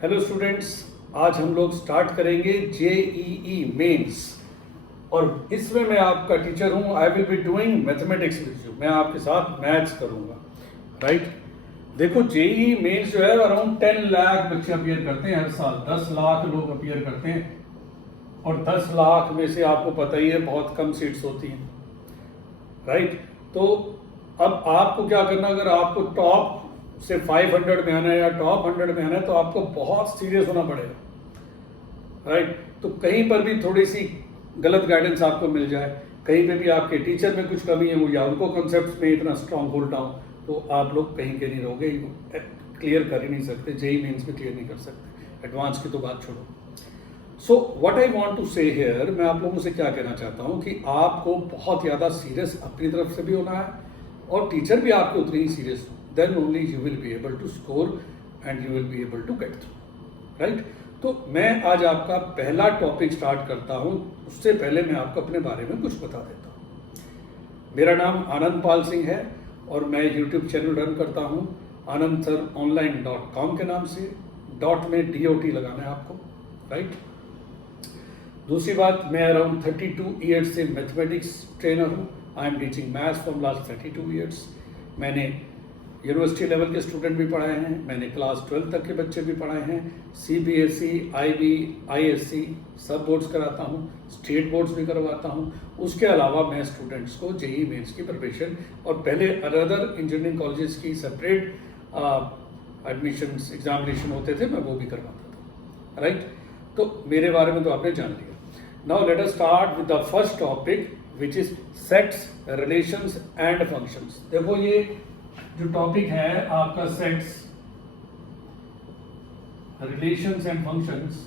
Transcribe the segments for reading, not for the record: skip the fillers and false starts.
Hello students, आज हम लोग स्टार्ट करेंगे जेईई मेंस और इसमें मैं आपका टीचर हूं। I will be doing mathematics with you. मैं आपके साथ मैथ्स करूंगा, राइट। देखो, जेईई मेंस जो है अराउंड 10 लाख बच्चे अपीयर करते हैं हर साल। 10 लाख लोग अपीयर करते हैं और 10 लाख में से आपको पता ही है बहुत कम सीट्स होती हैं, राइट। तो अब आपको क्या करना, अगर आपको टॉप से 500 में आना है या टॉप 100 में आना है तो आपको बहुत सीरियस होना पड़ेगा, राइट। तो कहीं पर भी थोड़ी सी गलत गाइडेंस आपको मिल जाए, कहीं पे भी आपके टीचर में कुछ कमी है या उनको कॉन्सेप्ट्स में इतना स्ट्रांग होल्ड डाउन, तो आप लोग कहीं के नहीं रहोगे, क्लियर कर ही नहीं सकते, जेईई मेंस में क्लियर नहीं कर सकते, एडवांस की तो बात छोड़ो। So what I want to say here, मैं आप लोगों से क्या कहना चाहता हूँ कि आपको बहुत ज़्यादा सीरियस अपनी तरफ से भी होना है और टीचर भी आपके उतनी ही सीरियस हो, then only you will be able to score and you will be able to get through, right. तो मैं आज आपका पहला टॉपिक स्टार्ट करता हूँ। उससे पहले मैं आपको अपने बारे में कुछ बता देता हूँ। मेरा नाम आनंद पाल सिंह है और मैं यूट्यूब चैनल रन करता हूँ anandsironline.com के नाम से। डॉट में DOT लगाना है आपको, राइट। दूसरी बात, मैं अराउंड 32 ईयर्स से मैथमेटिक्स ट्रेनर हूँ। I am teaching maths from last 32 years. मैंने यूनिवर्सिटी लेवल के स्टूडेंट भी पढ़ाए हैं, मैंने क्लास 12 तक के बच्चे भी पढ़ाए हैं, CBSE, IB, ISC सब बोर्ड्स कराता हूँ, स्टेट बोर्ड्स भी करवाता हूँ। उसके अलावा मैं स्टूडेंट्स को जेईई मेंस की प्रिपरेशन और पहले अदर इंजीनियरिंग कॉलेजेस की सेपरेट एडमिशन्स एग्जामिनेशन होते थे, मैं वो भी करवाता था, राइट। तो मेरे बारे में तो आपने जान लिया। Now let us start with the first topic which is sets, relations and functions. देखो, ये जो टॉपिक है आपका सेट्स, रिलेशंस एंड फंक्शंस,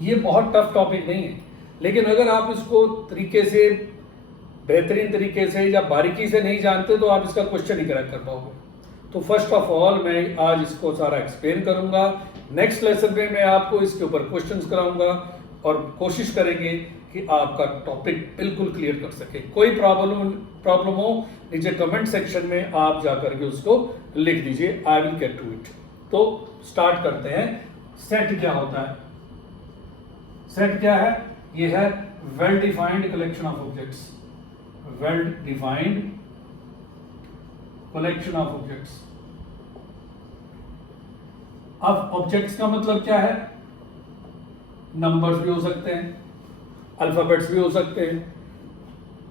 ये बहुत टफ टॉपिक नहीं है, लेकिन अगर आप इसको तरीके से, बेहतरीन तरीके से या बारीकी से नहीं जानते तो आप इसका क्वेश्चन ही क्रैक कर पाओगे। तो फर्स्ट ऑफ ऑल मैं आज इसको सारा एक्सप्लेन करूंगा। नेक्स्ट लेसन में मैं आपको इसके ऊपर क्वेश्चंस कराऊंगा और कोशिश करेंगे कि आपका टॉपिक बिल्कुल क्लियर कर सके। कोई प्रॉब्लम हो नीचे कमेंट सेक्शन में आप जाकर के उसको लिख दीजिए, I will get to it. तो स्टार्ट करते हैं। सेट क्या होता है? सेट क्या है? ये है well defined collection of objects. Well defined collection of objects. अब ऑब्जेक्ट्स का मतलब क्या है? नंबर्स भी हो सकते हैं, अल्फाबेट्स भी हो सकते हैं,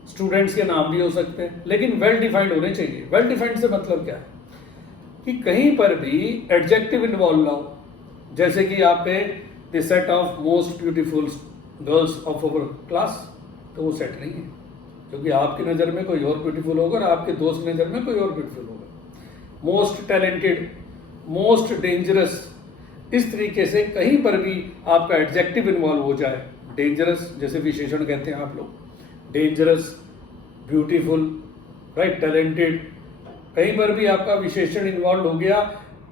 स्टूडेंट्स के नाम भी हो सकते हैं, लेकिन वेल डिफाइंड होने चाहिए। वेल डिफाइंड से मतलब क्या है कि कहीं पर भी एडजेक्टिव इन्वॉल्व ना हो। जैसे कि आप कहें the set of most beautiful girls of our class, तो वो सेट नहीं है, क्योंकि आपकी नज़र में कोई और ब्यूटीफुल होगा और आपके दोस्त की नज़र में कोई और ब्यूटीफुल होगा। मोस्ट टैलेंटेड, मोस्ट डेंजरस, इस तरीके से कहीं पर भी आपका एडजेक्टिव इन्वॉल्व हो जाए, डेंजरस जैसे विशेषण कहते हैं आप लोग, डेंजरस, ब्यूटीफुल, राइट, टैलेंटेड, कहीं पर भी आपका विशेषण इन्वॉल्व हो गया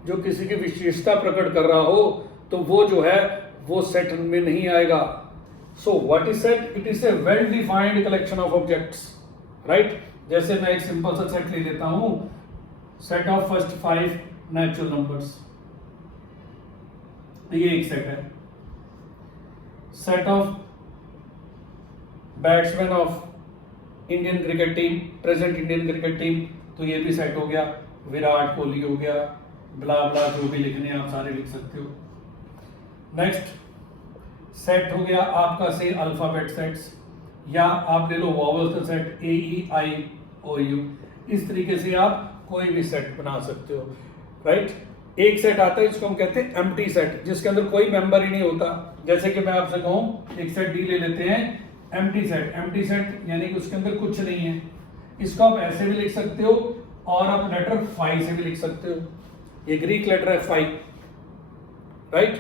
जो किसी की विशेषता प्रकट कर रहा हो, तो वो जो है वो सेट में नहीं आएगा। So what is set? It is a well defined collection of objects, right. जैसे मैं एक सिंपल सा सेट ले लेता हूं, set of first 5 natural numbers, ये एक सेट है। Set of batsman of Indian cricket team, present Indian cricket team, तो ये भी सेट हो गया। विराट कोहली हो गया, ब्ला ब्ला, जो भी लिखने आप सारे लिख सकते हो। नेक्स्ट सेट हो गया आपका से अल्फाबेट सेट्स, या आप ले लो वॉवल्स का सेट AEIOU। इस तरीके से आप कोई भी सेट बना सकते हो, राइट। एक सेट आता है जिसको हम कहते हैं एम्प्टी सेट, जिसके अंदर कोई मेंबर ही नहीं होता। जैसे कि मैं आपसे कहूं एक सेट डी ले लेते हैं, एम्प्टी सेट। एम्प्टी सेट यानी कि उसके अंदर कुछ नहीं है। इसको आप ऐसे भी लिख सकते हो और आप लेटर फाई से भी लिख सकते हो। ये ग्रीक लेटर है फाई, राइट।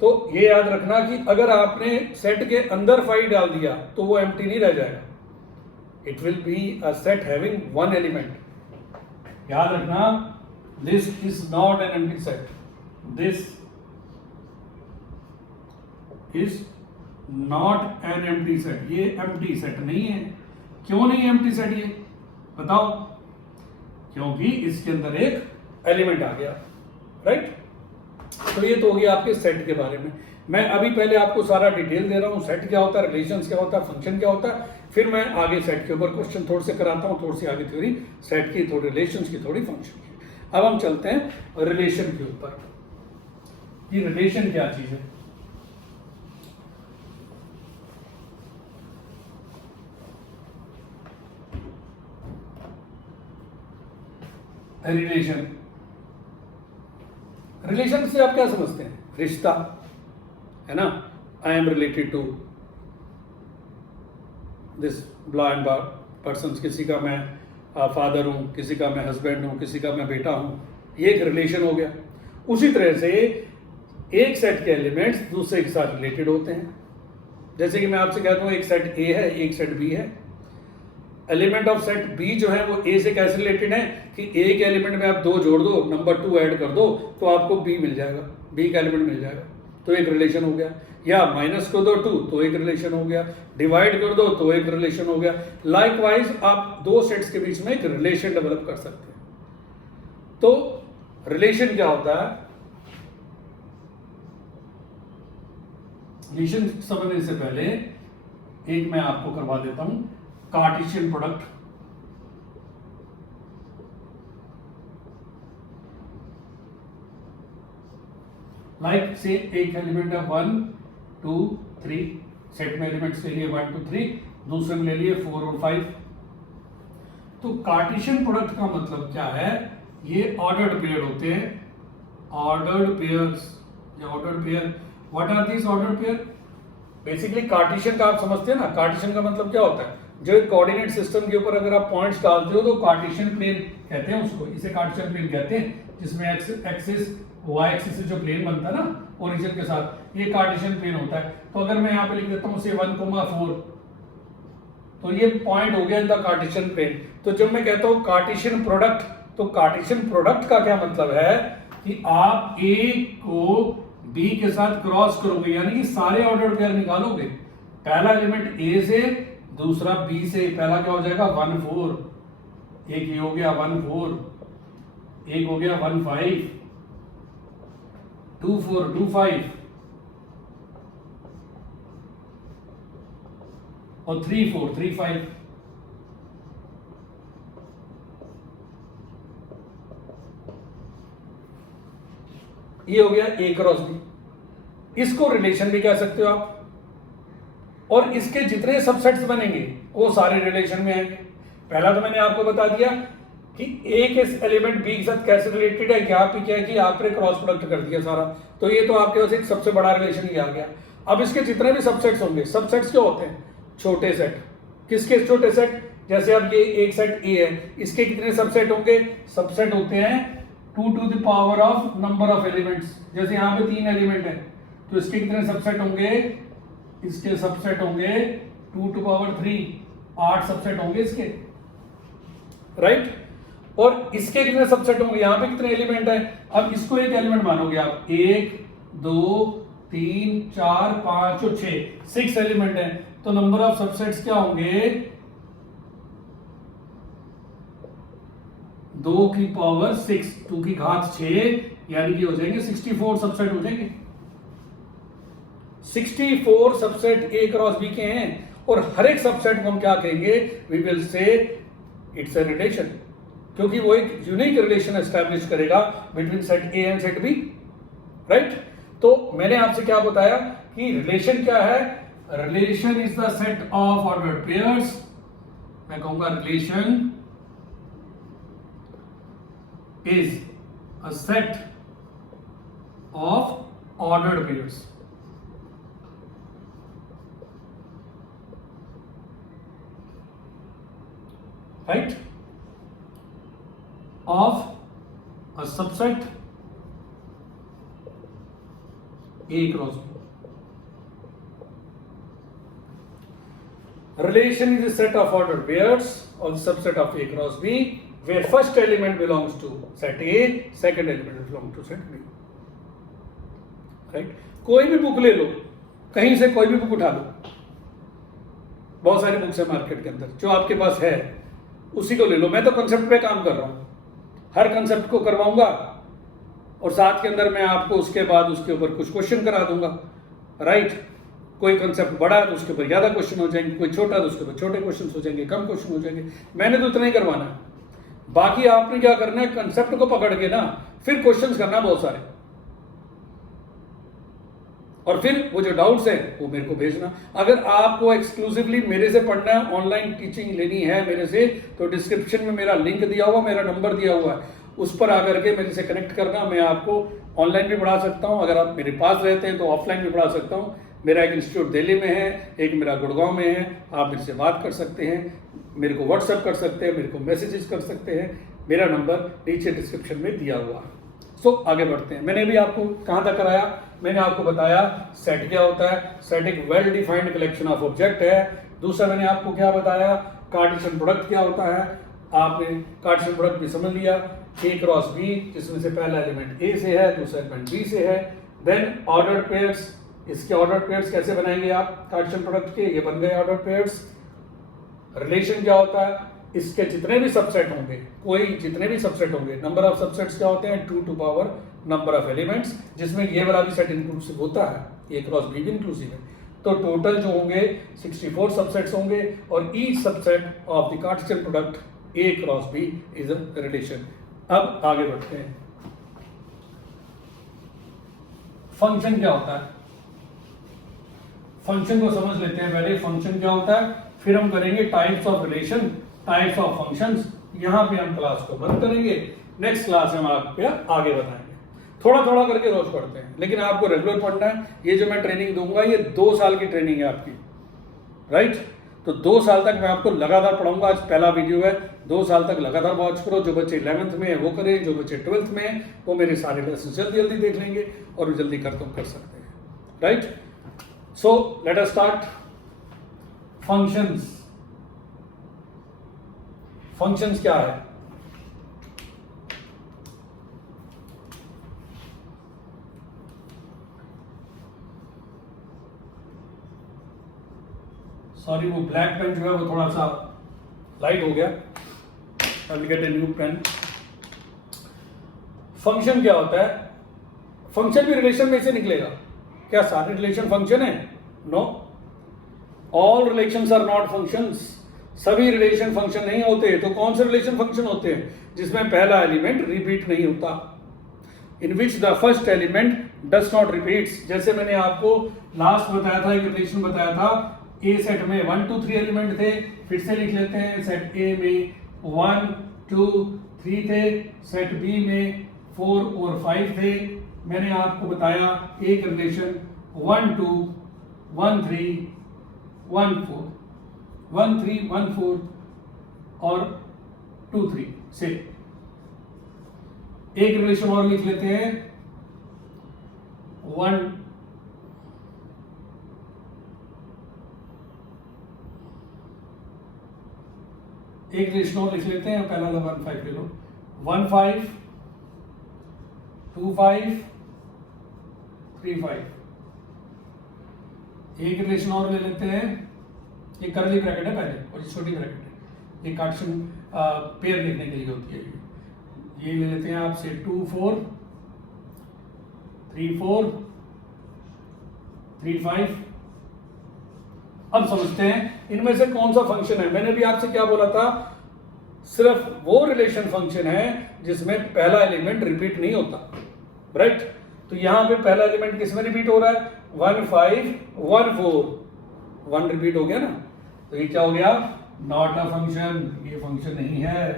तो ये याद रखना कि अगर आपने सेट के अंदर फाई डाल दिया तो वो एम्प्टी नहीं रह जाएगा, it will be a set having one element. याद रखना, this is not an empty set, this is not an empty set, ये empty set नहीं है। क्यों नहीं empty set? ये बताओ, क्योंकि इसके अंदर एक एलिमेंट आ गया, राइट। तो ये तो हो गया आपके सेट के बारे में। मैं अभी पहले आपको सारा डिटेल दे रहा हूँ, सेट क्या होता है, रिलेशंस क्या होता है, फंक्शन क्या होता है, फिर मैं आगे सेट के ऊपर क्वेश्चन थोड़े से कराता हूँ, थोड़ी सी आगे थ्योरी सेट की, थोड़ी रिलेशंस की, थोड़ी फंक्शन की। अब हम चलते हैं रिलेशन के ऊपर कि रिलेशन क्या चीज है। रिलेशन, रिलेशन से आप क्या समझते हैं? रिश्ता, है ना। I am related to this blind person, किसी का मैं फादर हूं, किसी का मैं हस्बैंड हूं, किसी का मैं बेटा हूं, ये एक रिलेशन हो गया। उसी तरह से एक सेट के एलिमेंट्स दूसरे के साथ रिलेटेड होते हैं। जैसे कि मैं आपसे कहता हूं एक सेट ए है, एक सेट बी है। एलिमेंट ऑफ सेट बी जो है वो ए से कैसे रिलेटेड है कि ए के एलिमेंट में आप 2 जोड़ दो, नंबर 2 ऐड कर दो तो आपको बी मिल जाएगा, बी का एलिमेंट मिल जाएगा, तो एक रिलेशन हो गया। या माइनस कर दो 2 तो एक रिलेशन हो गया, डिवाइड कर दो तो एक रिलेशन हो गया। लाइकवाइज आप 2 सेट्स के बीच में एक रिलेशन डेवलप कर सकते हैं। तो रिलेशन क्या होता है? रिलेशन समझने से पहले एक मैं आपको करवा देता हूं कार्टेशियन प्रोडक्ट। लाइक से एक एलिमेंट है 1 2 3, सेट में एलिमेंट्स ले लिए 1 2 3, दूसरे में ले लिए 4 और 5। तो कार्टेशियन प्रोडक्ट का मतलब क्या है? ये ऑर्डर्ड पेयर होते हैं, ऑर्डर्ड पेयर्स। ये ordered pair, what are this ordered pair? Basically Cartesian का आप समझते हैं ना, कार्टेशियन का मतलब क्या होता है? जो एक कोऑर्डिनेट सिस्टम के ऊपर अगर आप पॉइंट्स डालते हो तो कार्टेशियन प्लेन कहते हैं उसको, इसे कार्टेशियन प्लेन कहते हैं, जिसमें एक्सिस वाई एक्सिस से जो प्लेन बनता है ना ओरिजिन के साथ, ये कार्टेशियन प्लेन होता है। तो अगर मैं यहाँ पे लिख देता हूँ से 1,4, तो ये पॉइंट हो गया इन द कार्टेशियन प्लेन। तो जब मैं कहता हूँ कार्टेशियन प्रोडक्ट, तो कार्टेशियन प्रोडक्ट का क्या मतलब है कि आप ए को बी के साथ क्रॉस करोगे, यानी कि सारे ऑर्डर पेयर निकालोगे। पहला एलिमेंट ए से, दूसरा बी से, पहला क्या हो जाएगा 1 4, एक ये हो गया 1 4, एक हो गया 1 5, 2 4 2 5 और 3 4 3 5। ये हो गया ए क्रॉस बी। इसको रिलेशन भी कह सकते हो आप, और इसके जितने सबसेट्स बनेंगे वो सारे रिलेशन में आएंगे। पहला तो मैंने आपको बता दिया कि ए के एलिमेंट बी के साथ कैसे रिलेटेड है, क्या पे क्या कि आपने क्रॉस प्रोडक्ट कर दिया सारा, तो ये तो आपके पास एक सबसे बड़ा रिलेशन ही आ गया। अब इसके जितने भी सबसेट्स होंगे, सबसेट्स क्या होते हैं? छोटे सेट। किसके छोटे सेट? जैसे अब ये एक सेट ए है, इसके कितने सबसेट होंगे? सबसेट होते हैं 2 to the power of number of elements. जैसे यहाँ पे 3 एलिमेंट है तो इसके कितने सबसेट होंगे? इसके सबसेट होंगे 2 to power 3, 8 सबसेट होंगे इसके, राइट। और इसके कितने सबसेट होंगे? यहाँ पे कितने एलिमेंट है? अब इसको एक एलिमेंट मानोगे आप, 1 2 3 4 5 और 6 एलिमेंट है, तो नंबर ऑफ सबसेट्स क्या होंगे? 2 की पावर 6, 2 की घात 6, यानी कि हो जाएंगे 64 सबसेट हो जाएंगे। 64 सबसेट ए क्रॉस बी के हैं, और हर एक सबसेट को हम क्या कहेंगे? We will say it's a relation, क्योंकि वो एक यूनिक रिलेशन एस्टैब्लिश करेगा between set A and set B, right. तो मैंने आपसे क्या बताया कि रिलेशन क्या है? Relation is the set of ordered pairs. मैं कहूंगा relation is a set of ordered pairs. Right? Of a subset A cross B. Relation is a set of ordered pairs of the subset of A cross B, where first element belongs to set A, second element belongs to set B, right? कोई भी book ले लो, कहीं से कोई भी book उठा लो, बहुत सारी बुक्स है मार्केट के अंदर, जो आपके पास है उसी को ले लो। मैं तो कंसेप्ट पे काम कर रहा हूँ, हर कंसेप्ट को करवाऊंगा और साथ के अंदर मैं आपको उसके बाद उसके ऊपर कुछ क्वेश्चन करा दूंगा, राइट। कोई कंसेप्ट बड़ा है तो उसके ऊपर ज़्यादा क्वेश्चन हो जाएंगे, कोई छोटा है तो उसके ऊपर छोटे क्वेश्चन हो जाएंगे, कम क्वेश्चन हो जाएंगे। मैंने तो इतना ही करवाना है। बाकी आपने क्या करना है, कंसेप्ट को पकड़ के ना फिर क्वेश्चन करना बहुत सारे, और फिर वो जो डाउट्स हैं वो मेरे को भेजना। अगर आपको एक्सक्लूसिवली मेरे से पढ़ना है, ऑनलाइन टीचिंग लेनी है मेरे से, तो डिस्क्रिप्शन में मेरा लिंक दिया हुआ, मेरा नंबर दिया हुआ है, उस पर आकर के मेरे से कनेक्ट करना। मैं आपको ऑनलाइन भी पढ़ा सकता हूँ, अगर आप मेरे पास रहते हैं तो ऑफलाइन भी पढ़ा सकता हूँ। मेरा एक इंस्टीट्यूट दिल्ली में है, एक मेरा गुड़गांव में है। आप मेरे से बात कर सकते हैं, मेरे को व्हाट्सएप कर सकते हैं, मेरे को मैसेजेस कर सकते हैं। मेरा नंबर नीचे डिस्क्रिप्शन में दिया हुआ है। सो आगे बढ़ते हैं। मैंने भी आपको कहाँ तक कराया, मैंने आपको बताया सेट क्या होता है। सेट एक well defined collection of object है। दूसरा मैंने आपको क्या बताया, कार्टेशियन प्रोडक्ट क्या होता है। आपने कार्टेशियन प्रोडक्ट भी समझ लिया, A क्रॉस B, जिसमें से पहला एलिमेंट A से है, दूसरा एलिमेंट B से है। देन ऑर्डर्ड पेयर्स, इसके ऑर्डर्ड पेयर्स कैसे बनाएंगे आप कार्टेशियन प्रोडक्ट के, ये बन गए ऑर्डर्ड पेयर्स। रिलेशन क्या होता है, इसके जितने भी सबसेट होंगे, कोई जितने भी सबसेट होंगे, नंबर ऑफ सबसेट्स क्या होते हैं, 2 to power number of elements, जिसमें ये वाला भी सेट इंक्लूसिव होता है, A क्रॉस B भी इंक्लूसिव है। तो टोटल जो होंगे 64 सबसेट्स होंगे, और each subset of the Cartesian product A cross B is a relation. अब आगे बढ़ते हैं। फंक्शन क्या होता है, फंक्शन को समझ लेते हैं पहले। फंक्शन क्या होता है, फिर हम करेंगे types of relation, types of functions. यहां पे हम क्लास को बंद करेंगे, नेक्स्ट क्लास में हम आपको आगे बताएंगे। थोड़ा थोड़ा करके रोज पढ़ते हैं, लेकिन आपको रेगुलर पढ़ना है। ये जो मैं ट्रेनिंग दूंगा ये 2 साल की ट्रेनिंग है आपकी, राइट। तो 2 साल तक मैं आपको लगातार पढ़ाऊंगा। आज पहला वीडियो है, 2 साल तक लगातार वॉच करो। जो बच्चे 11th में है वो करें, जो बच्चे 12th में है वो मेरे सारे लेसन जल्दी जल्दी देख लेंगे और जल्दी कर सकते हैं, right. So let us start. Functions, functions क्या है, सॉरी वो ब्लैक पेन जो है वो थोड़ा सा लाइट हो गया, I will get a new pen. Function क्या होता है, फंक्शन भी रिलेशन में से निकलेगा। क्या सारे रिलेशन फंक्शन है? No, all relations are not functions. सभी रिलेशन फंक्शन नहीं होते। तो कौन से रिलेशन फंक्शन होते हैं, जिसमें पहला एलिमेंट रिपीट नहीं होता, in which the first element does not repeats. जैसे मैंने आपको लास्ट बताया था, एक रिलेशन बताया था, ए सेट में 1 2 3 एलिमेंट थे। फिर से लिख लेते हैं, सेट ए में 1 2 3 थे, सेट बी में 4 और 5 थे। मैंने आपको बताया एक रिलेशन 1 2 1 3 1 4 1 3 1 4 और 2 3 से। एक रिलेशन और लिख लेते हैं, 1 एक रिलेशन और लिख लेते हैं, पहला वाला 1 5 ले लो, 1 5 2 5 3 5। एक रिलेशन और ले लेते हैं, ये करली ब्रैकेट है पहले और ये छोटी ब्रैकेट है, ये कार्टेशियन पेयर लिखने के लिए होती है। ये ले लेते हैं आपसे 2 4 3 4 3 5। अब समझते हैं इनमें से कौन सा फंक्शन है। मैंने भी आपसे क्या बोला था, सिर्फ वो रिलेशन फंक्शन है जिसमें पहला एलिमेंट रिपीट नहीं होता, राइट। तो यहां पे पहला एलिमेंट किसमें रिपीट हो रहा है, 1 5 1 4, 1 रिपीट हो गया ना, तो ये क्या हो गया, नॉट अ फंक्शन। ये फंक्शन नहीं है,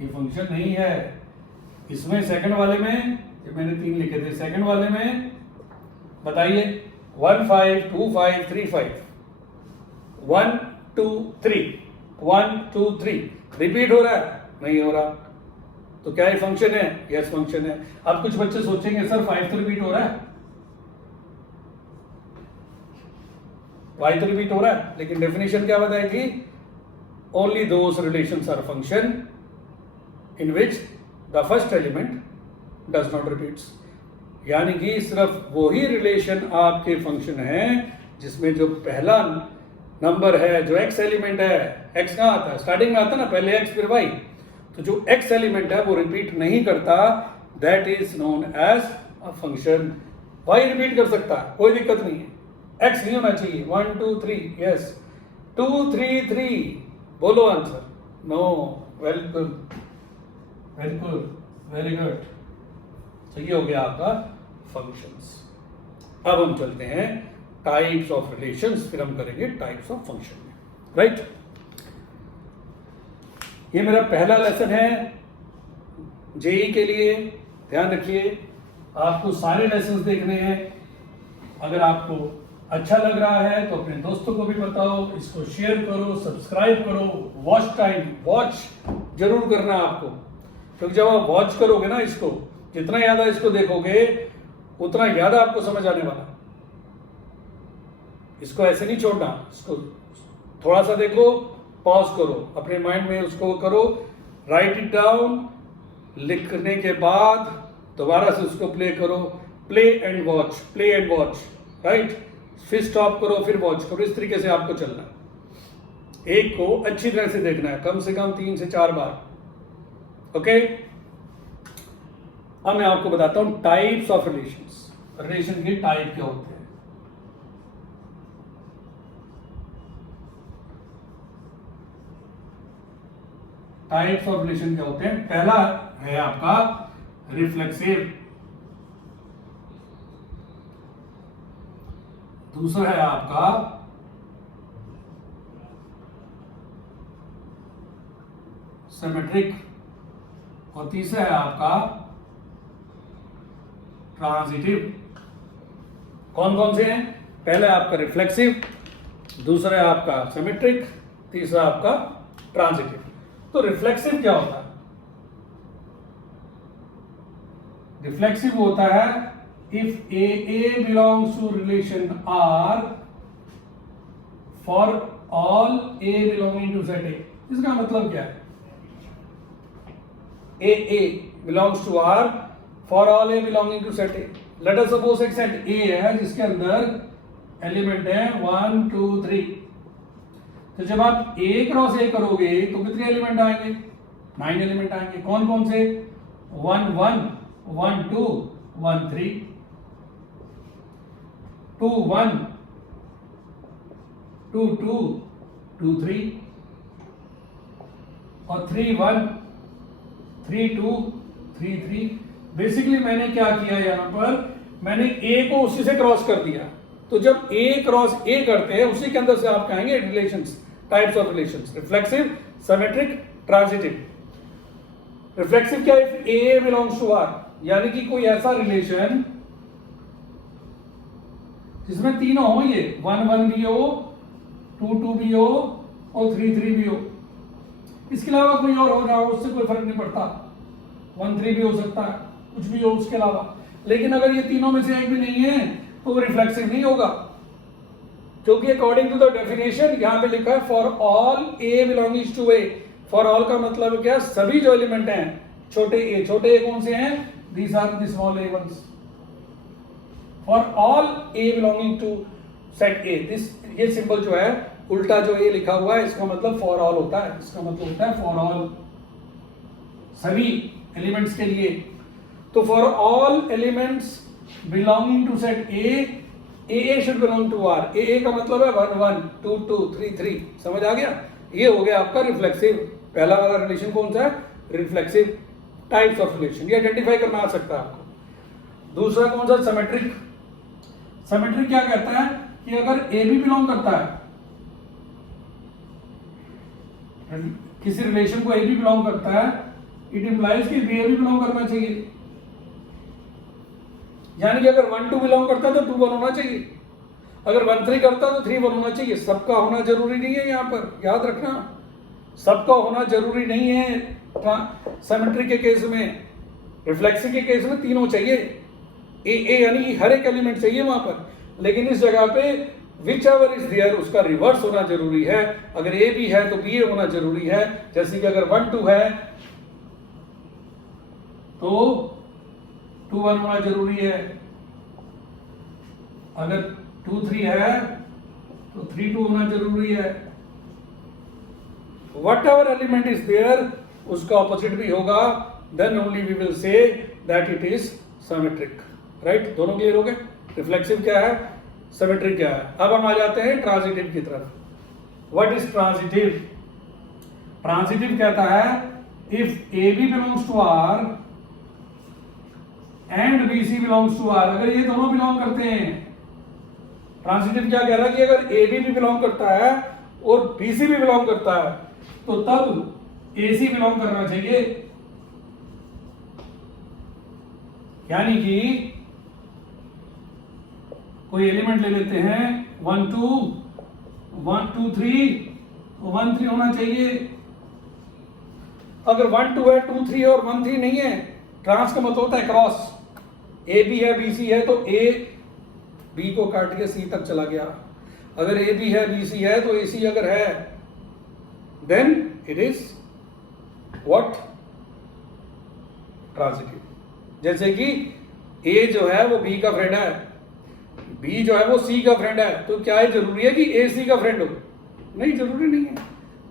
ये फंक्शन नहीं है। इसमें सेकंड वाले में, ये मैंने 3 लिखे थे, सेकंड वाले में बताइए 1 5 2 5 3 5, 1 2 3 1 2 3 रिपीट हो रहा है, नहीं हो रहा। तो क्या ये फंक्शन है? यस फंक्शन है। अब कुछ बच्चे सोचेंगे सर 5 तो रिपीट हो रहा है, 5 तो रिपीट हो रहा है, लेकिन डेफिनेशन क्या बताएगी, only those relations are function in which the first element does not repeats. यानी कि सिर्फ वही रिलेशन आपके फंक्शन है जिसमें जो पहला नंबर है, जो एक्स एलिमेंट है, एक्स कहाँ आता है, स्टार्टिंग में आता है ना, पहले एक्स फिर वाई, तो जो एक्स एलिमेंट है वो रिपीट नहीं करता, that is known as a function. Y repeat कर सकता है, कोई दिक्कत नहीं है, एक्स नहीं होना चाहिए। 1 2 3, यस 2 3 3, बोलो आंसर। नो, बिल्कुल बिल्कुल, वेरी गुड। तो ये हो गया आपका फंक्शंस। अब हम चलते हैं टाइप्स ऑफ रिलेशंस, फिर हम करेंगे टाइप्स ऑफ फंक्शन में, राइट। ये मेरा पहला लेसन है जेई के लिए। ध्यान रखिए, आपको सारे लेसन्स देखने हैं। अगर आपको अच्छा लग रहा है तो अपने दोस्तों को भी बताओ, इसको शेयर करो, सब्सक्राइब करो, वॉच टाइम, वॉच जरूर करना आपको, क्योंकि जब आप वॉच करोगे ना इसको, जितना ज्यादा इसको देखोगे उतना ज्यादा आपको समझ आने वाला। इसको ऐसे नहीं छोड़ना, इसको थोड़ा सा देखो, पॉज करो, अपने माइंड में उसको करो, राइट इट डाउन, लिखने के बाद दोबारा से उसको प्ले करो, play and watch, play and watch, right, फिर स्टॉप करो, फिर वॉच करो। इस तरीके से आपको चलना है, एक को अच्छी तरह से देखना है, कम से कम 3 से 4 बार, ओके। अब मैं आपको बताता हूं टाइप्स ऑफ रिलेशंस। रिलेशन के टाइप क्या होते हैं। टाइप्स ऑफ रिलेशन क्या होते हैं। पहला है आपका रिफ्लेक्सिव, दूसरा है आपका सिमेट्रिक, और तीसरा है आपका ट्रांजिटिव। कौन कौन से हैं। पहला है आपका रिफ्लेक्सिव, दूसरा है आपका सिमेट्रिक, तीसरा आपका ट्रांजिटिव। तो रिफ्लेक्सिव क्या होता है। रिफ्लेक्सिव होता है if A belongs to relation R for all A belonging to set A. इसका मतलब क्या है, A belongs to R for all A belonging to set A. Let us suppose एक सेट ए है जिसके अंदर एलिमेंट है 1 2 3। तो जब आप ए क्रॉस ए करोगे तो कितने एलिमेंट आएंगे, 9 एलिमेंट आएंगे। कौन कौन से, 1 1 1 2 1 3, 2 1 2 2 2 3, और 3 1 3 2 3 3। बेसिकली मैंने क्या किया यहां पर, मैंने ए को उसी से क्रॉस कर दिया। तो जब ए क्रॉस ए करते हैं उसी के अंदर से आप कहेंगे relations, types of relations, reflexive, symmetric, transitive. Reflexive क्या है, ए बिलोंग्स टू आर, यानी कि कोई ऐसा रिलेशन जिसमें तीनों हो, ये 1 1 भी हो, 2 2 भी हो और 3 3 भी हो। इसके अलावा कोई और हो रहा हो उससे कोई फर्क नहीं पड़ता, 1 3 भी हो सकता है, कुछ भी हो उसके अलावा। लेकिन अगर ये तीनों में से एक भी नहीं है तो वो रिफ्लेक्सिव नहीं होगा, क्योंकि अकॉर्डिंग टू द डेफिनेशन यहां पे लिखा है for all A belonging to A. For all का मतलब क्या, सभी जो एलिमेंट हैं छोटे ए कौन से हैं, these are the small A ones. For all A belonging to set A, this, ये सिंबल जो है उल्टा जो ए लिखा हुआ है इसका मतलब फॉर ऑल होता है, इसका मतलब होता है फॉर ऑल, सभी एलिमेंट्स के लिए। तो for all elements belonging to set A should belong to R. A का मतलब है 1 1 2 2 3 3, समझ आ गया। ये हो गया आपका रिफ्लेक्सिव। पहला वाला रिलेशन कौन सा है, रिफ्लेक्सिव। टाइप्स ऑफ रिलेशन ये आइडेंटिफाई करना आ सकता है आपको। दूसरा कौन सा, सिमेट्रिक। सिमेट्रिक क्या कहता है कि अगर ए भी बिलोंग करता है, किसी रिलेशन को ए भी बिलोंग करता है, इट इंप्लाइज कि बी ए भी बिलोंग करना चाहिए। यानी कि अगर 1 2 बिलोंग करता है तो 2 1 होना चाहिए, अगर 1 3 करता है तो 3 1 होना चाहिए। सबका होना जरूरी नहीं है, यहाँ पर याद रखना, सबका होना जरूरी नहीं है। सिमेट्रिक के केस में, रिफ्लेक्सिव के केस में तीनों चाहिए, ए यानी कि हर एक एलिमेंट चाहिए वहां पर। लेकिन इस जगह पे विच एवर इज देयर उसका रिवर्स होना जरूरी है। अगर ए भी है तो बी ए होना जरूरी है। जैसे कि अगर 1 2 है तो 2 1 होना जरूरी है, अगर 2 3 है तो 3 2 होना जरूरी है। Whatever element is there उसका ऑपोजिट भी होगा, then only we will say that it is symmetric. Right, दोनों क्लियर हो गए? रिफ्लेक्सिव क्या है, सिमेट्रिक क्या है। अब हम आ जाते हैं ट्रांजिटिव की तरफ। What is transitive? ट्रांजिटिव कहता है if A B belongs to R and B C belongs to R, अगर ये दोनों बिलोंग करते हैं। ट्रांजिटिव क्या कह रहा है कि अगर ए बी भी बिलोंग करता है और बी सी भी बिलोंग करता है तो तब ए सी बिलोंग करना चाहिए। यानी कि कोई एलिमेंट ले लेते हैं 1 2 1 2 3 1 3 होना चाहिए। अगर 1 2 है 2 3 और 1 3 नहीं है, ट्रांस का मतलब होता है क्रॉस। ए बी है बी सी है तो ए बी को काट के सी तक चला गया। अगर ए बी है बी सी है तो ए सी अगर है then it is what? Transitive. जैसे कि ए जो है वो बी का फ्रेंड है, बी जो है वो सी का फ्रेंड है, तो क्या है जरूरी है कि ए सी का फ्रेंड हो? नहीं, जरूरी नहीं है,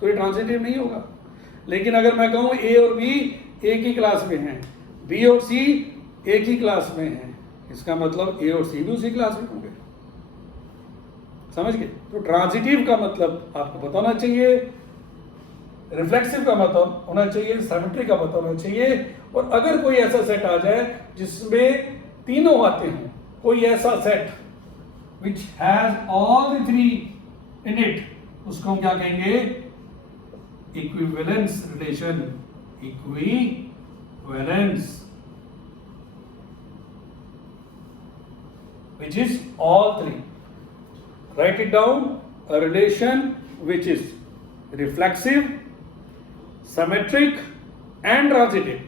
तो ये ट्रांजिटिव नहीं होगा। लेकिन अगर मैं कहूं ए और बी एक ही क्लास में हैं, बी और सी एक ही क्लास में हैं, इसका मतलब ए और सी भी उसी क्लास में होंगे। समझ गए? तो ट्रांजिटिव का मतलब आपको पता होना चाहिए, रिफ्लेक्सिव का मतलब होना चाहिए, सिमेट्री का पता होना चाहिए। और अगर कोई ऐसा सेट आ जाए जिसमें तीनों आते हों, कोई ऐसा set which has all the three in it, उसको हम क्या कहेंगे? Equivalence relation. Equivalence which is all three. Write it down. A relation which is reflexive, symmetric and transitive,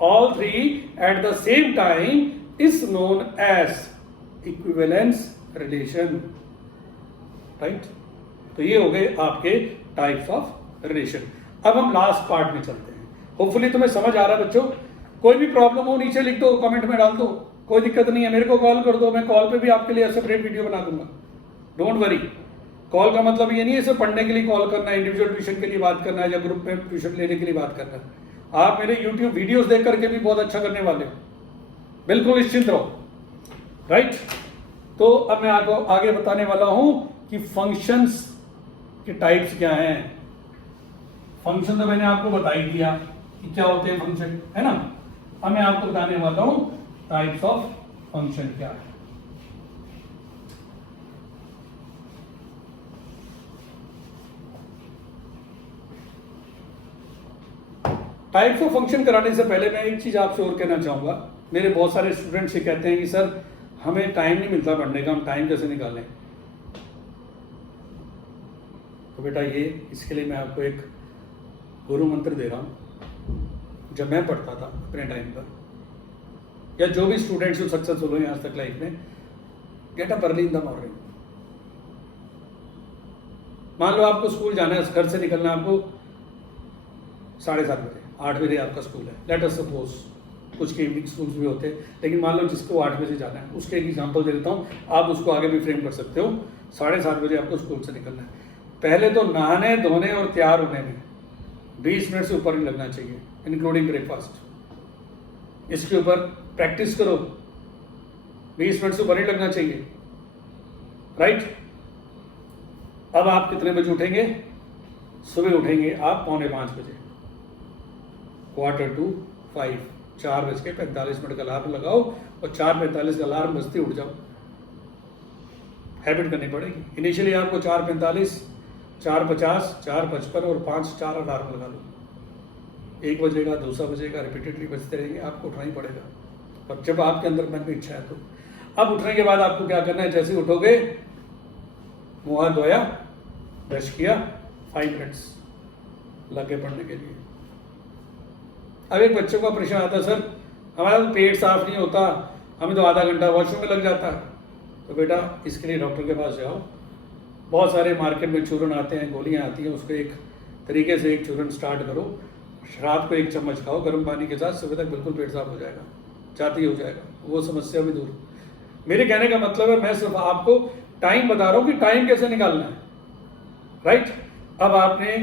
all three at the same time is known as equivalence relation. Right? तो ये हो गए आपके types of relation. अब हम last part में चलते हैं। होपफुली तुम्हें समझ आ रहा है बच्चों। कोई भी प्रॉब्लम हो नीचे लिख दो, कमेंट में डाल दो, कोई दिक्कत नहीं है। मेरे को कॉल कर दो, मैं कॉल पे भी आपके लिए सेपरेट वीडियो बना दूंगा। Don't worry. कॉल का मतलब ये नहीं है सिर्फ पढ़ने के लिए कॉल करना है, इंडिविजुअल ट्यूशन के लिए बात करना है या ग्रुप में ट्यूशन लेने के लिए बात करना है। आप मेरे यूट्यूब वीडियोस देख करके भी बहुत अच्छा करने वाले हो, बिल्कुल निश्चिंत रहो। राइट, तो अब मैं आपको आगे बताने वाला हूं कि फंक्शंस के टाइप्स क्या हैं। फंक्शन तो मैंने आपको बता ही दिया कि क्या होते हैं फंक्शन, है ना। अब मैं आपको बताने वाला हूं टाइप्स ऑफ फंक्शन क्या है। टाइप्स ऑफ फंक्शन कराने से पहले मैं एक चीज आपसे और कहना चाहूंगा। मेरे बहुत सारे स्टूडेंट्स ये कहते हैं कि सर हमें टाइम नहीं मिलता पढ़ने का, हम टाइम कैसे निकालें। तो बेटा ये इसके लिए मैं आपको एक गुरु मंत्र दे रहा हूं। जब मैं पढ़ता था अपने टाइम पर, या जो भी स्टूडेंट्स जो सक्सेसफुल हुए आज तक लाइफ में, get up early in the morning. मान लो आपको स्कूल जाना है, घर से निकलना है आपको 7:30 बजे, 8 बजे आपका स्कूल है। लेट अस सपोज कुछ के इवनिंग स्कूल्स भी होते हैं, लेकिन मान लो जिसको 8 बजे जाना है, उसके एक एग्जांपल दे देता हूँ, आप उसको आगे भी फ्रेम कर सकते हो। 7:30 बजे आपको स्कूल से निकलना है। पहले तो नहाने धोने और तैयार होने में 20 मिनट से ऊपर नहीं लगना चाहिए, इंक्लूडिंग ब्रेकफास्ट। इसके ऊपर प्रैक्टिस करो, 20 मिनट से ऊपर नहीं लगना चाहिए। राइट, अब आप कितने बजे उठेंगे? सुबह उठेंगे आप 4:45 बजे, 4:45, 4:45 का अलार्म लगाओ और 4:45 का अलार्म बजते उठ जाओ। हैबिट करनी पड़ेगी। इनिशियली आपको 4:45, 4:50, 4:55 और 5-4 अलार्म लगा लो। 1 बजेगा, दूसरा बजेगा, रिपीटेडली बजते रहेंगे, आपको उठना ही पड़ेगा। और जब आपके अंदर मन में इच्छा है तो अब उठने के बाद आपको क्या करना है? जैसे ही उठोगे, मुँह हाथ धोया, ब्रश किया, 5 मिनट्स लगे पढ़ने के लिए। अब एक बच्चों का प्रश्न आता है, सर हमारा तो पेट साफ नहीं होता, हमें तो आधा घंटा वॉशरूम में लग जाता है। तो बेटा इसके लिए डॉक्टर के पास जाओ। बहुत सारे मार्केट में चूरन आते हैं, गोलियां आती हैं, उसको एक तरीके से एक चूरन स्टार्ट करो, रात को 1 चम्मच खाओ गर्म पानी के साथ, सुबह तक बिल्कुल पेट साफ हो जाएगा, जाती हो जाएगा, वो समस्या भी दूर। मेरे कहने का मतलब है, मैं सिर्फ आपको टाइम बता रहा हूं कि टाइम कैसे निकालना है, राइट। अब आपने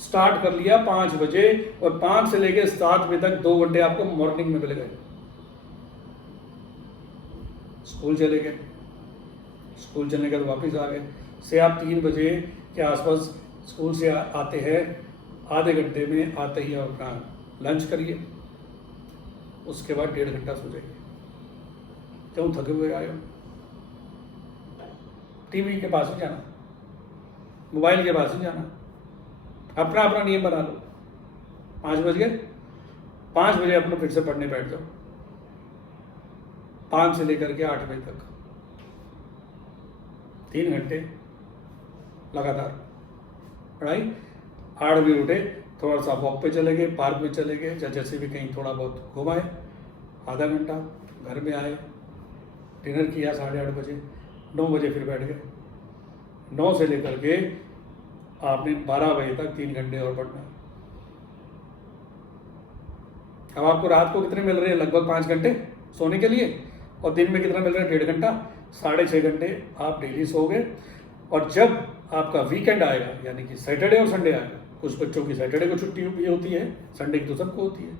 स्टार्ट कर लिया 5 बजे और 5 से लेकर 7 बजे तक 2 घंटे आपको मॉर्निंग में मिल गए। स्कूल चले गए, स्कूल चलने के बाद वापस आ गए, से आप 3 बजे के आसपास स्कूल से आते हैं, आधे घंटे में आते ही आप अपना लंच करिए, उसके बाद 1.5 घंटा सो जाइए। क्यों? थके हुए आए हो। टीवी के पास ही जाना, मोबाइल के पास ही जाना, अपना अपना नियम बना लो। 5 बज गए, 5 बजे अपना फिर से पढ़ने बैठ जाओ, 5 से लेकर के 8 बजे तक 3 घंटे लगातार पढ़ाई। 8 बजे उठे, थोड़ा सा वॉक पे चले गए, पार्क में चले गए, जैसे भी कहीं थोड़ा बहुत घुमाए, आधा घंटा, घर में आए, डिनर किया 8:30 बजे, 9 बजे फिर बैठ गए। 9 से लेकर के आपने 12 बजे तक 3 घंटे और पढ़ना है। अब आपको रात को कितने मिल रहे हैं? लगभग 5 घंटे सोने के लिए, और दिन में कितना मिल रहा है? 1.5 घंटा, 6.5 घंटे आप डेली सोओगे। और जब आपका वीकेंड आएगा, यानी कि सैटरडे और संडे आएगा, कुछ बच्चों की सैटरडे को छुट्टी भी होती है, संडे की तो सबको होती है,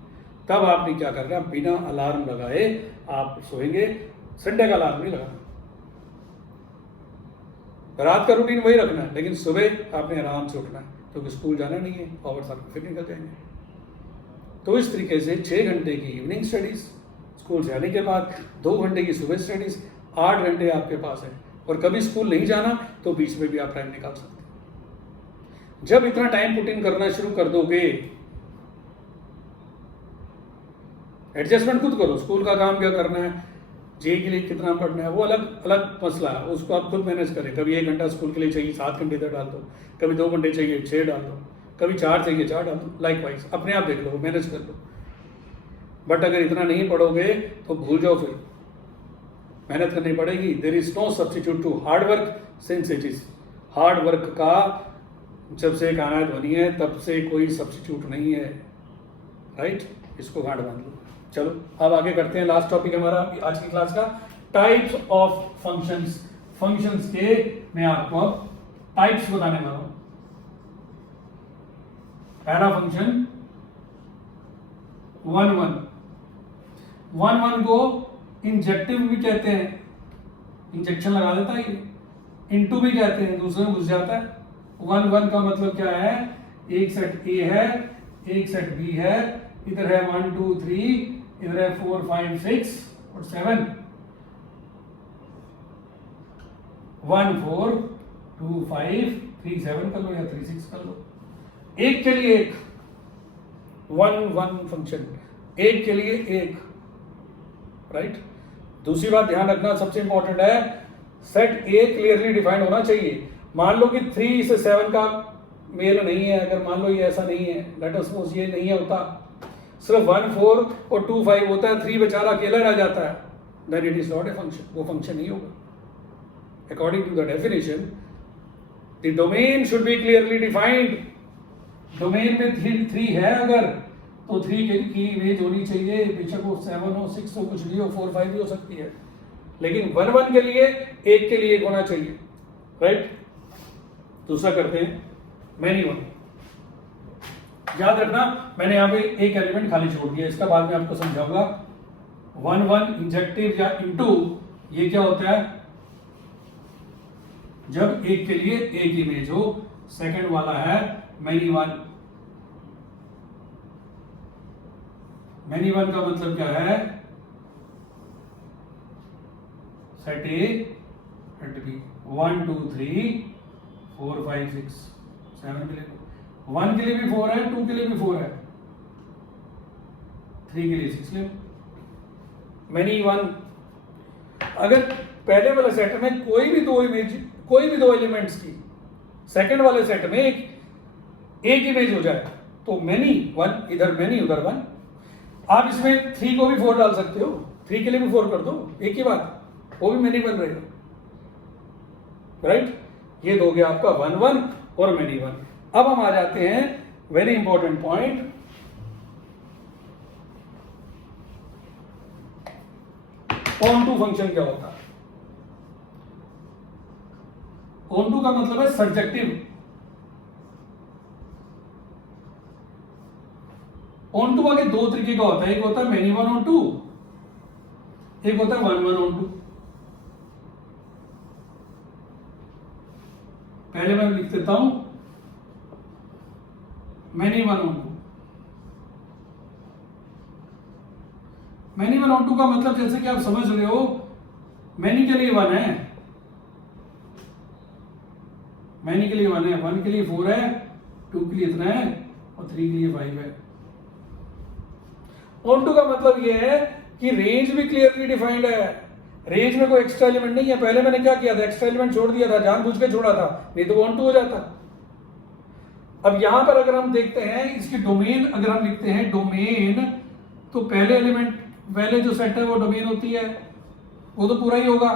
तब आपने क्या करना, बिना अलार्म लगाए आप सोएंगे। संडे का अलार्म नहीं लगाना, रात का रूटीन वही रखना है, लेकिन सुबह आपने आराम से उठना है, क्योंकि स्कूल जाना नहीं है, आवर्स आपको फिर निकल जाएंगे। तो इस तरीके से 6 घंटे की इवनिंग स्टडीज, स्कूल से आने के बाद 2 घंटे की सुबह स्टडीज, 8 घंटे आपके पास है। और कभी स्कूल नहीं जाना तो बीच में भी आप टाइम निकाल सकते हैं। जब इतना टाइम पुट इन करना शुरू कर दोगे, एडजस्टमेंट खुद करो, स्कूल का काम क्या करना है, जे के लिए कितना पढ़ना है, वो अलग अलग मसला है, उसको आप खुद मैनेज करें। कभी 1 घंटा स्कूल के लिए चाहिए, 7 घंटे इधर डाल दो, कभी 2 घंटे चाहिए, 6 डाल दो, कभी 4 चाहिए, 4 डाल दो, लाइक वाइज अपने आप देख लो, मैनेज कर लो। बट अगर इतना नहीं पढ़ोगे तो भूल जाओ, फिर मेहनत करनी पड़ेगी। There is no substitute to hard work since it is hard work का जब से एक आनायत बनी है तब से कोई सब्स्टिट्यूट नहीं है, राइट। इसको गांठ बांध लो। चलो अब आगे करते हैं, लास्ट टॉपिक हमारा आज की क्लास का, टाइप्स ऑफ फंक्शंस। फंक्शंस के मैं आपको अब टाइप्स बताने वाला हूं। पहला फंक्शन 1 को इंजेक्टिव भी कहते हैं, इंजेक्शन लगा देता है ये, इनटू भी कहते हैं, दूसरे में घुस जाता है। 1 का मतलब क्या है, एक सेट ए है, एक सेट बी है, इधर है 1 2 3, इधर है 4 5 6 और 7, 1 4 2 5 3 7 कर लो या 3 6 कर लो। एक के लिए एक 1 फंक्शन, एक के लिए एक, राइट। दूसरी बात ध्यान रखना, सबसे इंपॉर्टेंट है, सेट ए क्लियरली डिफाइंड होना चाहिए। मान लो कि 3 से 7 का मेल नहीं है, अगर मान लो ये ऐसा नहीं है, लेट अस सपोज ये नहीं होता, सिर्फ 1 4 और 2 5 होता है, 3 बेचारा अकेला रह जाता है, then it is not a function, वो फंक्शन नहीं होगा। According to the definition the domain should be clearly defined. Domain में 3 है अगर, तो 3 की इमेज होनी चाहिए, बेशक वो 7 हो 6 हो कुछ भी हो, 4 5 भी हो सकती है, लेकिन 1 के लिए एक के लिए एक होना चाहिए, राइट। दूसरा करते हैं मैनी 1। याद रखना मैंने यहाँ पे एक एलिमेंट खाली छोड़ दिया, इसका बाद में आपको समझाऊंगा। 1 इंजेक्टिव या इनटू, ये क्या होता है, जब एक के लिए एक इमेज हो। सेकंड वाला है मैनी 1। मैनी 1 का मतलब क्या है, सेट ए सेट बी, 1 2 3 4 5 6 7 के लिए 1 के लिए भी 4 है, 2 के लिए भी 4 है, 3 के लिए 6 ले। मैनी 1, अगर पहले वाले सेट में कोई भी दो इमेज, कोई भी दो एलिमेंट्स की सेकंड वाले सेट में एक इमेज हो जाए तो मैनी 1, इधर मैनी उधर 1। आप इसमें 3 को भी 4 डाल सकते हो, 3 के लिए भी 4 कर दो, एक ही बात, वो भी मैनी 1 रहेगा, राइट। ये हो गया आपका 1 और मैनी 1। अब हम आ जाते हैं very important point, on to function क्या होता है। ऑन टू का मतलब है सर्जेक्टिव। ऑन टू आगे दो तरीके का होता है, एक होता है मैनी वन ऑन टू, एक होता है वन वन ऑन टू। पहले मैं लिख देता हूं many one on to. Many one on to का मतलब जैसे कि आप समझ रहे हो, मैनी के लिए वन है, मैनी के लिए वन है, वन के लिए फोर है, टू के लिए इतना है और थ्री के लिए फाइव है। ऑन टू का मतलब यह है कि रेंज भी क्लियरली डिफाइंड है, रेंज में कोई एक्स्ट्रा एलिमेंट नहीं है। पहले मैंने क्या किया था, एक्स्ट्रा एलिमेंट छोड़ दिया था, जानबूझ के छोड़ा था, नहीं तो ऑन टू हो जाता। अब यहां पर अगर हम देखते हैं इसकी डोमेन, अगर हम लिखते हैं डोमेन, तो पहले एलिमेंट पहले जो सेट है वो डोमेन होती है, वो तो पूरा ही होगा।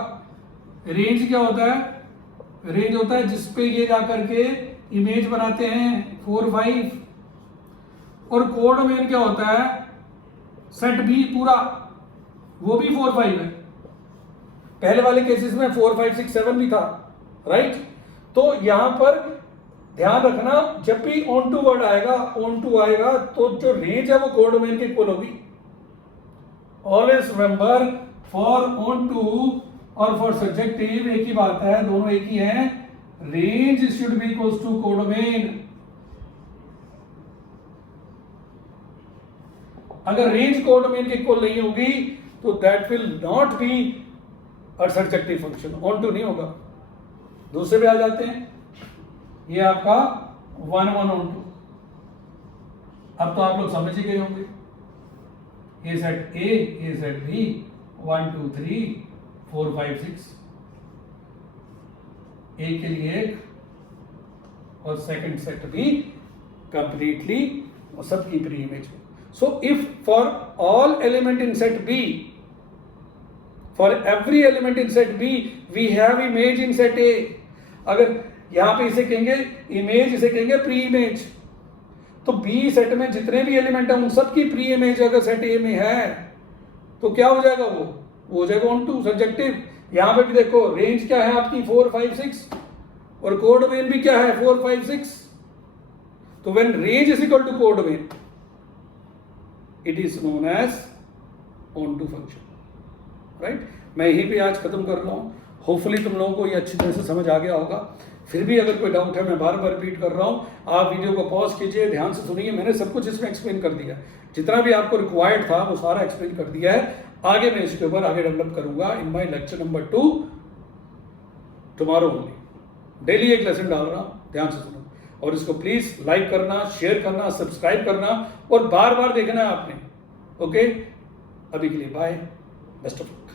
रेंज क्या होता है, रेंज होता है जिसपे ये जाकर के इमेज बनाते हैं 4 5, और कोडोमेन क्या होता है, सेट भी पूरा, वो भी 4 5 है। पहले वाले केसेस में 4 5 6 7 भी था, राइट। तो यहां पर ध्यान रखना, जब भी ऑन टू वर्ड आएगा, ऑन टू आएगा, तो जो रेंज है वो कोडोमेन के इक्वल होगी। Always remember, for on to और फॉर सब्जेक्टिव एक ही बात है, दोनों एक ही है, range should be equal to codomain. अगर रेंज कोडोमेन के इक्वल नहीं होगी तो that will not be a subjective function, on to नहीं होगा। दूसरे पे आ जाते हैं, ये आपका वन वन ऑन टू। अब तो आप लोग समझ ही गए होंगे, ए सेट ए सेट बी, 1 2 3 4 5 6, ए के लिए एक और सेकंड सेट भी कंप्लीटली और सबकी प्री इमेज में। So if for all element in set B, for every element in set B, we have image in set A. अगर यहां पे इसे कहेंगे इमेज, इसे कहेंगे प्री इमेज, तो B सेट में जितने भी एलिमेंट हैं उन सब की प्री इमेज अगर सेट A में है तो क्या हो जाएगा, वो हो जाएगा ऑन टू सब्जेक्टिव। यहां पे भी देखो रेंज क्या है आपकी 4 5 6 और कोडोमेन भी क्या है 4 5 6। तो when range is equal to codomain, it is known as on to function, right. मैं यहीं पे आज खत्म कर रहा हूं। होपफुली तुम लोगों को ये अच्छी तरह से समझ आ गया होगा। फिर भी अगर कोई डाउट है, मैं बार बार रिपीट कर रहा हूं, आप वीडियो को पॉज कीजिए, ध्यान से सुनिए। मैंने सब कुछ इसमें एक्सप्लेन कर दिया, जितना भी आपको रिक्वायर्ड था वो सारा एक्सप्लेन कर दिया है। आगे मैं इसके ऊपर आगे डेवलप करूंगा in my lecture number 2 tomorrow only. Daily एक लेसन डाल रहा हूं, ध्यान से सुनो। और इसको प्लीज लाइक करना, शेयर करना, सब्सक्राइब करना और बार बार देखना है आपने। ओके, अभी के लिए बाय, बेस्ट ऑफ लक।